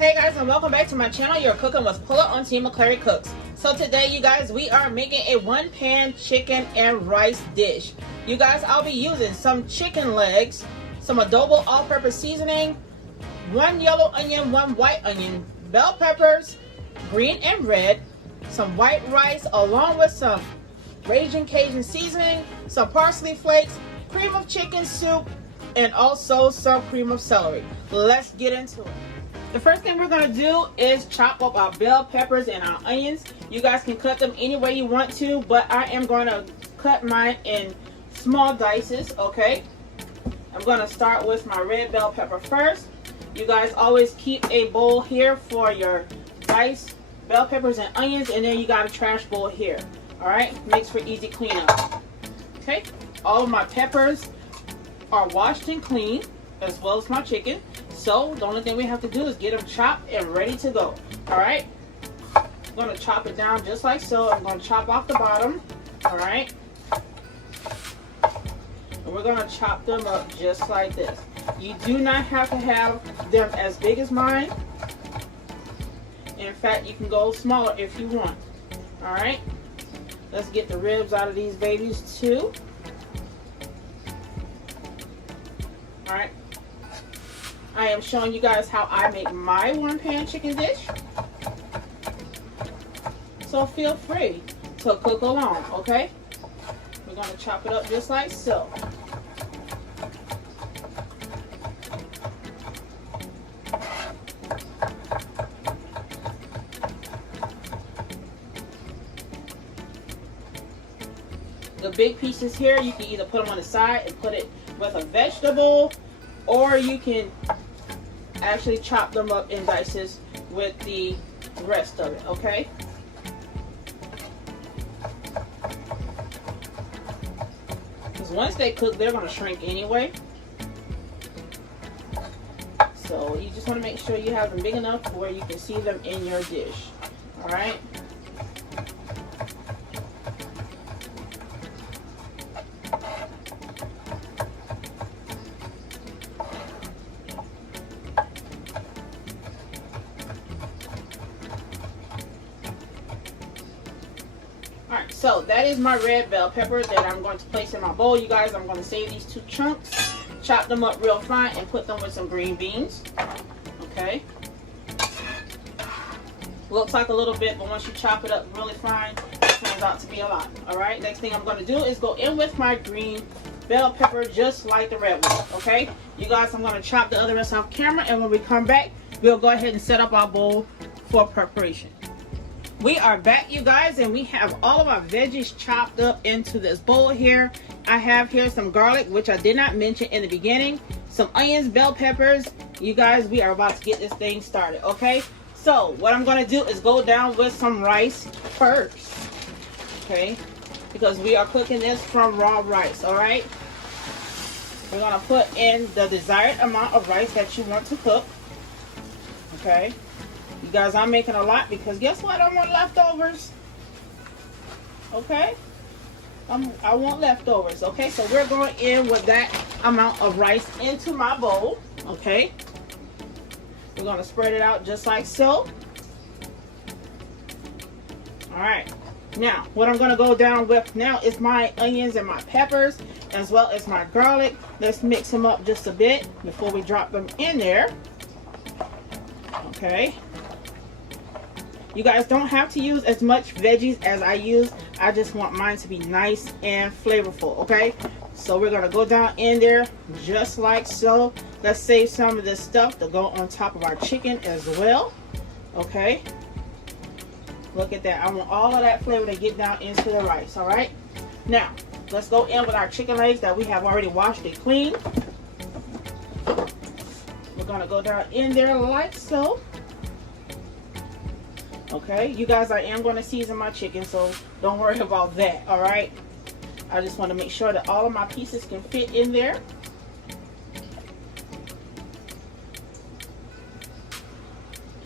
Hey guys, and welcome back to my channel. You're cooking with Pulla on Team McClary Cooks. So today, you guys, we are making a one-pan chicken and rice dish. You guys, I'll be using some chicken legs, some adobo all-purpose seasoning, 1 yellow onion, 1 white onion, bell peppers, green and red, some white rice along with some Raging Cajun seasoning, some parsley flakes, cream of chicken soup, and also some cream of celery. Let's get into it. The first thing we're going to do is chop up our bell peppers and our onions. You guys can cut them any way you want to, but I am going to cut mine in small dices, okay? I'm going to start with my red bell pepper first. You guys always keep a bowl here for your diced bell peppers and onions, and then you got a trash bowl here, all right? Makes for easy cleanup. Okay, all of my peppers are washed and clean, as well as my chicken. So the only thing we have to do is get them chopped and ready to go. All right, I'm going to chop it down just like so. I'm going to chop off the bottom. All right, and we're going to chop them up just like this. You do not have to have them as big as mine. In fact, you can go smaller if you want. All right, let's get the ribs out of these babies too. All right, I am showing you guys how I make my one-pan chicken dish. So feel free to cook along, okay? We're going to chop it up just like so. The big pieces here, you can either put them on the side and put it with a vegetable, or you can actually chop them up in dices with the rest of it, okay? Because once they cook, they're going to shrink anyway. So you just want to make sure you have them big enough where you can see them in your dish, all right? Alright, so that is my red bell pepper that I'm going to place in my bowl. You guys, I'm going to save these 2 chunks, chop them up real fine, and put them with some green beans. Okay. Looks like a little bit, but once you chop it up really fine, it turns out to be a lot. Alright, next thing I'm going to do is go in with my green bell pepper just like the red one. Okay, you guys, I'm going to chop the other rest off camera, and when we come back, we'll go ahead and set up our bowl for preparation. We are back, you guys, and we have all of our veggies chopped up into this bowl here. I have here some garlic, which I did not mention in the beginning, some onions, bell peppers. You guys, we are about to get this thing started, okay? So what I'm going to do is go down with some rice first, okay? Because we are cooking this from raw rice, all right? We're going to put in the desired amount of rice that you want to cook, okay? You guys, I'm making a lot because guess what? I want leftovers. Okay? I want leftovers. Okay, so we're going in with that amount of rice into my bowl. Okay? We're going to spread it out just like so. Alright. Now, what I'm going to go down with now is my onions and my peppers as well as my garlic. Let's mix them up just a bit before we drop them in there. Okay? You guys don't have to use as much veggies as I use. I just want mine to be nice and flavorful, okay? So we're going to go down in there just like so. Let's save some of this stuff to go on top of our chicken as well, okay? Look at that. I want all of that flavor to get down into the rice, all right? Now, let's go in with our chicken legs that we have already washed and cleaned. We're going to go down in there like so. Okay, you guys, I am going to season my chicken, so don't worry about that, all right? I just want to make sure that all of my pieces can fit in there.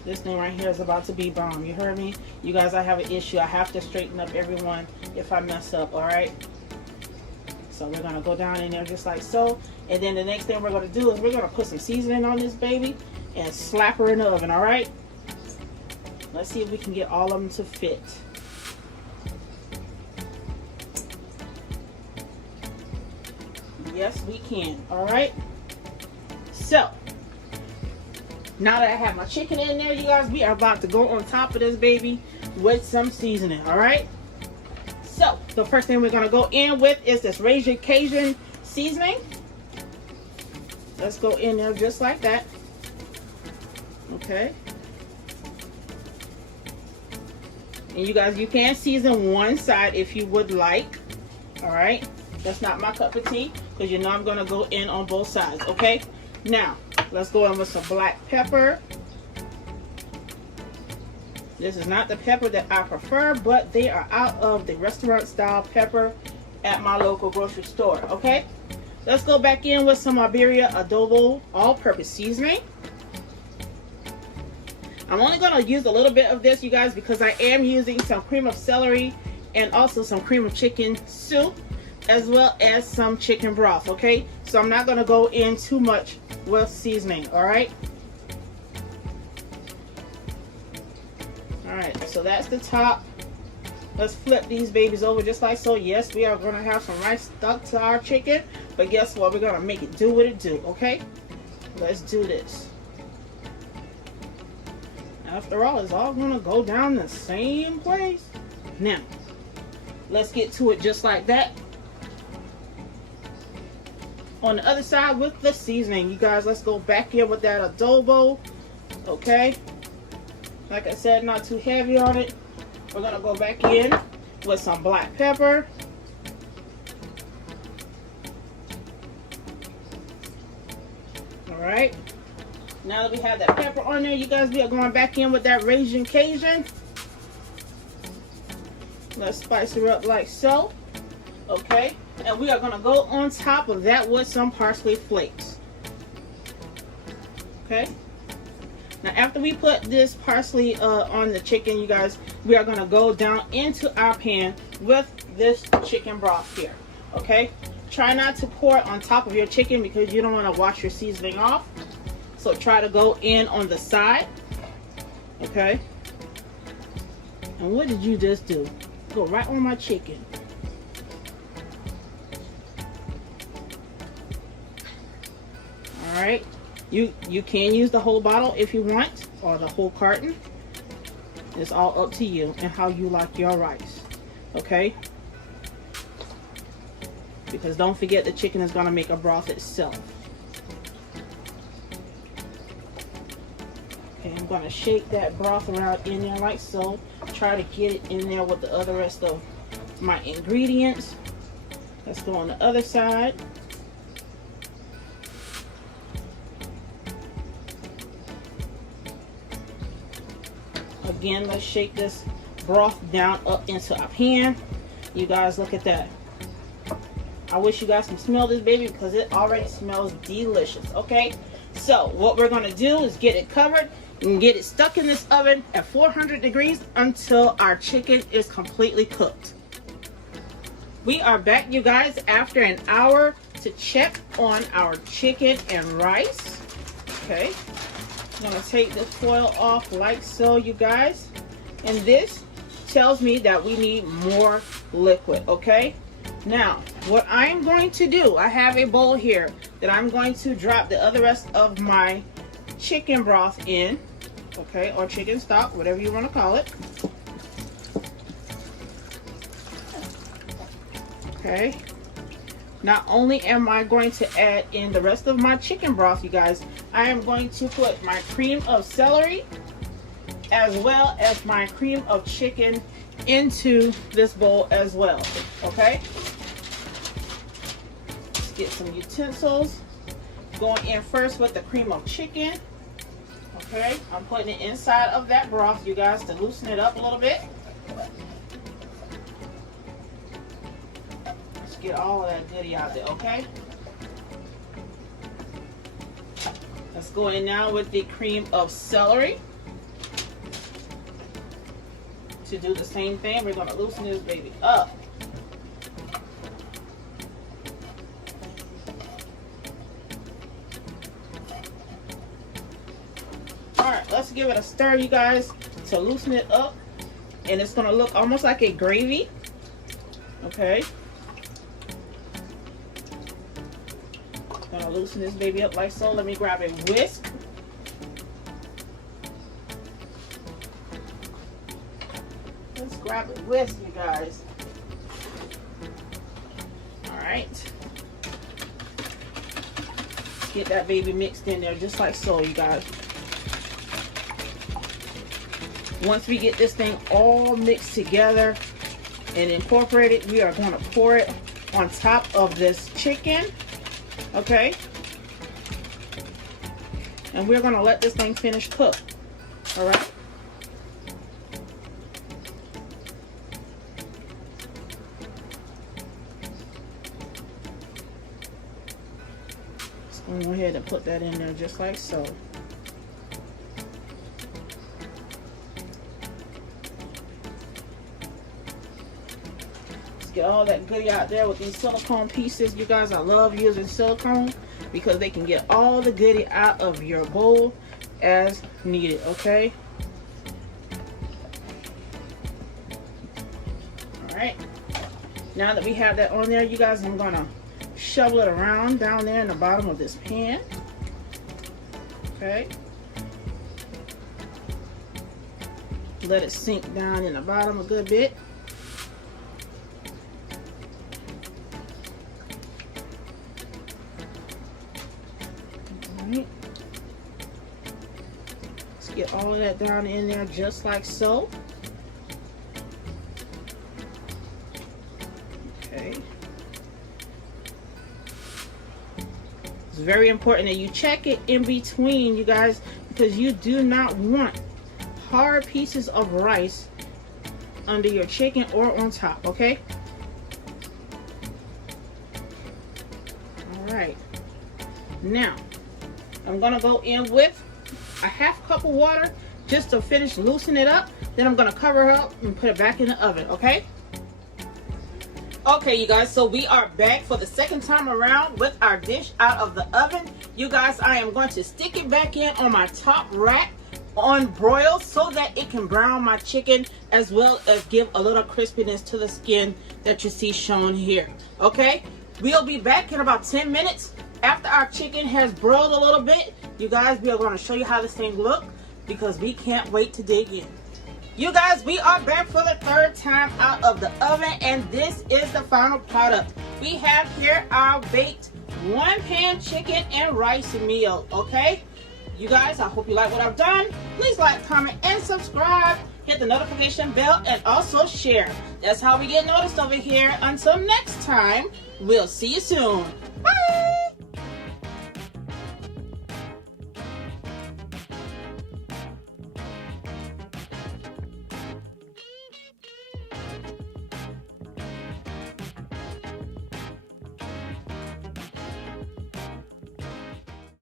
This thing right here is about to be bomb. You heard me? You guys, I have an issue. I have to straighten up everyone if I mess up, all right? So we're going to go down in there just like so. And then the next thing we're going to do is we're going to put some seasoning on this baby. and slap her in the oven, all right? Let's see if we can get all of them to fit. Yes, we can, all right? So, now that I have my chicken in there, you guys, we are about to go on top of this baby with some seasoning, all right? So, the first thing we're gonna go in with is this Raging Cajun seasoning. Let's go in there just like that. Okay. And you guys, you can season one side if you would like. All right. That's not my cup of tea because you know I'm going to go in on both sides. Okay. Now, let's go in with some black pepper. This is not the pepper that I prefer, but they are out of the restaurant style pepper at my local grocery store. Okay. Let's go back in with some Iberia Adobo all-purpose seasoning. I'm only going to use a little bit of this, you guys, because I am using some cream of celery and also some cream of chicken soup, as well as some chicken broth, okay? So I'm not going to go in too much with seasoning, all right? All right, so that's the top. Let's flip these babies over just like so. Yes, we are going to have some rice stuck to our chicken, but guess what? We're going to make it do what it do, okay? Let's do this. After all, it's all going to go down the same place. Now, let's get to it just like that. On the other side with the seasoning, you guys, let's go back in with that adobo, okay? Like I said, not too heavy on it. We're going to go back in with some black pepper. All right. Now that we have that pepper on there, you guys, we are going back in with that Raging Cajun. Let's spice her up like so. Okay. And we are going to go on top of that with some parsley flakes. Okay. Now, after we put this parsley on the chicken, you guys, we are going to go down into our pan with this chicken broth here. Okay. Try not to pour it on top of your chicken because you don't want to wash your seasoning off. So try to go in on the side, okay? And what did you just do? Go right on my chicken. All right, you can use the whole bottle if you want, or the whole carton. It's all up to you and how you like your rice, okay? Because don't forget the chicken is gonna make a broth itself. Okay, I'm gonna shake that broth around in there like so. Try to get it in there with the other rest of my ingredients. Let's go on the other side. Again, let's shake this broth down up into our pan. You guys, look at that. I wish you guys can smell this baby because it already smells delicious, okay? So what we're gonna do is get it covered and get it stuck in this oven at 400 degrees until our chicken is completely cooked. We are back, you guys, after an hour to check on our chicken and rice. Okay, I'm gonna take the foil off like so, you guys, and this tells me that we need more liquid. Okay, now what I'm going to do, I have a bowl here that I'm going to drop the other rest of my chicken broth in, okay, or chicken stock, whatever you want to call it. Okay, not only am I going to add in the rest of my chicken broth, you guys, I am going to put my cream of celery as well as my cream of chicken into this bowl as well. Okay, let's get some utensils. Going in first with the cream of chicken. Okay, I'm putting it inside of that broth, you guys, to loosen it up a little bit. Let's get all of that goodie out there, okay? Let's go in now with the cream of celery. To do the same thing, we're going to loosen this baby up. Just give it a stir, you guys, to loosen it up. And it's gonna look almost like a gravy. Okay. Gonna loosen this baby up like so. Let me grab a whisk. Let's grab a whisk, you guys. All right. Get that baby mixed in there just like so, you guys. Once we get this thing all mixed together and incorporated, we are going to pour it on top of this chicken, okay? And we're going to let this thing finish cook, all right? Just going to go ahead and put that in there just like so. Get all that goodie out there with these silicone pieces. You guys, I love using silicone because they can get all the goodie out of your bowl as needed, okay? All right. Now that we have that on there, you guys, I'm gonna shovel it around down there in the bottom of this pan, okay? Let it sink down in the bottom a good bit. Let's get all of that down in there just like so. Okay. It's very important that you check it in between, you guys, because you do not want hard pieces of rice under your chicken or on top, okay? All right. Now, I'm gonna go in with a half cup of water just to finish loosen it up. Then I'm gonna cover it up and put it back in the oven, okay? Okay, you guys, so we are back for the second time around with our dish out of the oven. You guys, I am going to stick it back in on my top rack on broil so that it can brown my chicken as well as give a little crispiness to the skin that you see shown here, okay? We'll be back in about 10 minutes. After our chicken has broiled a little bit, you guys, we are going to show you how this thing looks because we can't wait to dig in. You guys, we are back for the third time out of the oven, and this is the final product. We have here our baked one-pan chicken and rice meal, okay? You guys, I hope you like what I've done. Please like, comment, and subscribe. Hit the notification bell and also share. That's how we get noticed over here. Until next time, we'll see you soon.